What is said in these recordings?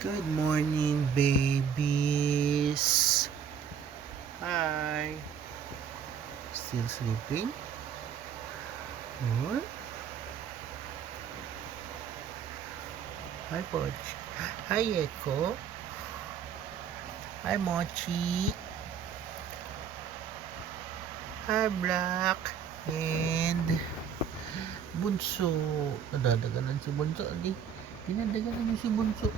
Good morning, babies. Hi. Still sleeping? What? Hi, Poch. Hi, Echo. Hi, Mochi. Hi, Black. And Bunso. Nadadaganan si Bunso. Hindi. Dinadaganan niyo si Bunso.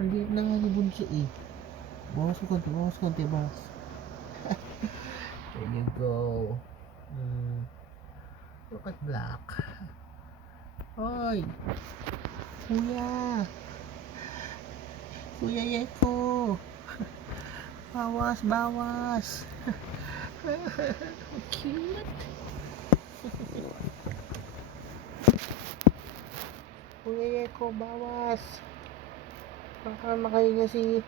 Nandiyan na nga ni Bunso eh. Bawas konti, bawas. There you go. Look at Black. Hoy! Kuya! Kuya Yeko! Bawas! Cute! Kuya Yeko, bawas! Baka makahinga si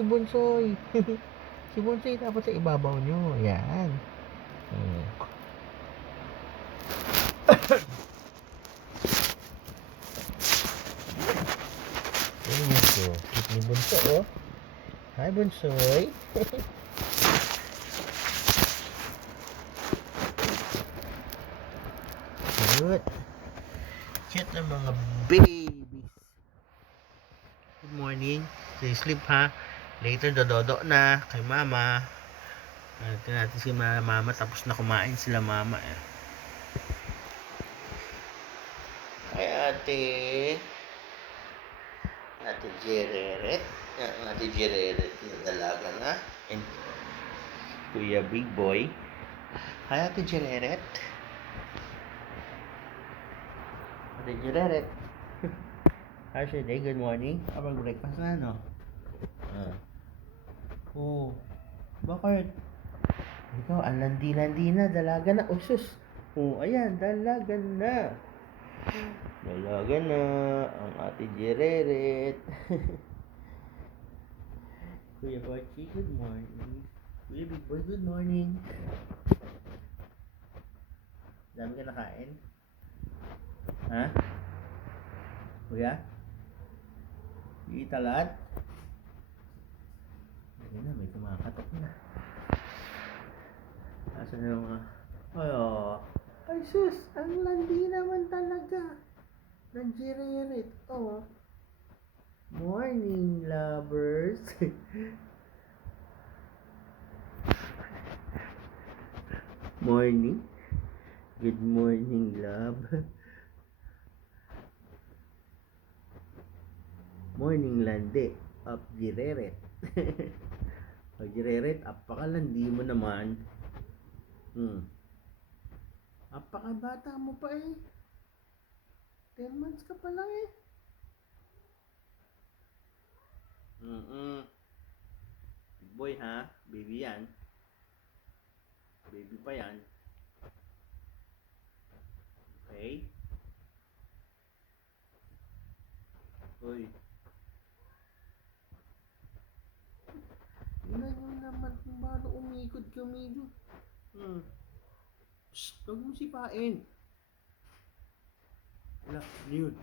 Bunsoy. Si Bunsoy tapos sa ibabaw nyo. Ayan. Ayan ito. Cute ni Bunso, oh. Hi, Bunsoy. Good. Cute ng mga babies. Good morning. Stay sleep, ha? Later, dododo na kay mama. Ito natin si mama. Tapos na kumain sila mama. Hi, ate. Ate Jereret. Ate Jereret. Yung dalaga na. And Kuya Big Boy. Hi, Ate Jereret. Ate Jereret. How's your day? Good morning. Abang breakfast na, no? Oh. Bakit? Ikaw, ang landi-landi na. Dalaga na. Oh, sus. Oh, ayan. Dalaga na. Dalaga na. Ang Ate Jereret. Kuya Bachi, good morning. Kuya Big Boy, good morning. Dami ka nakain? Ha? Kuya? Iita lahat? Ayun na, may kumakatok na. Asan na mga... Ay sus, ang landi naman talaga. Nag-generate. Oh. Morning, lovers. Morning. Good morning, love. Morning, landi. Up, gireret. Pag gireret, apakalandi mo naman. Apakabata mo pa eh. 10 months ka pa lang eh. Big boy ha? Baby yan. Baby pa yan. Okay? Uy. Tingnan nyo naman kung paano umikot kami doon. Shhh! Huwag mo sipain. Wala. Yun.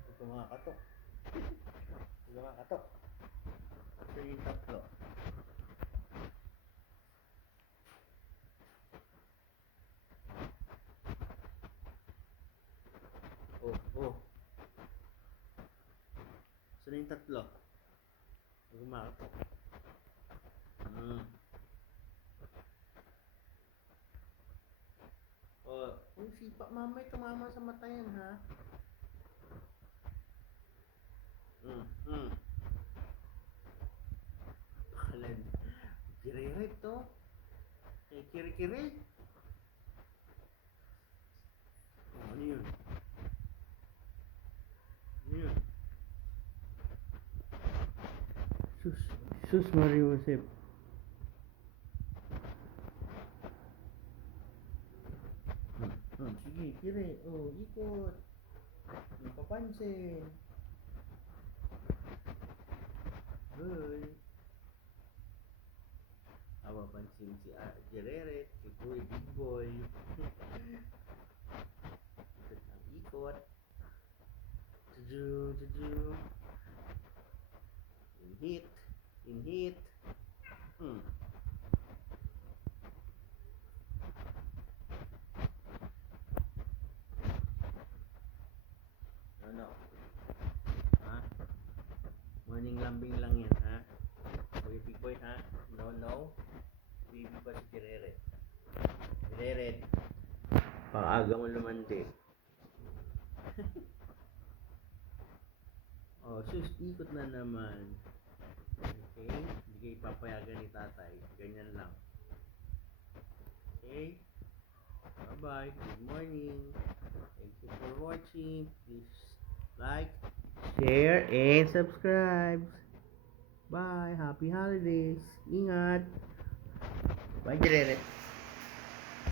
Huwag kumakatok. Ito yung tatlo. Oh. Saan yung tatlo? Huwag kumakatok. Kung sipa, mamay tumama sa mata yan, ha? Bakalan. Kiririt to. Kiri-kiri. Ano yun? Sus Mario Josep. Sige, kiri. Ikot. Yung papansin. Good. Papansin si Jereret, si Kuya Big Boy. Juju, juju. In heat. Ano? Ha? Morning lambing lang yan, ha? Boy, big boy, ha? No. Baby pa si Kireret. Kireret. Pang-aga mo lumandi. Oh, sus, ikot na naman. Okay? Hindi kayo papayagan ni tatay. Ganyan lang. Okay? Bye-bye. Good morning. Thank you for watching. Please like, share, and subscribe. Bye. Happy holidays. Ingat. Bye, Jereret.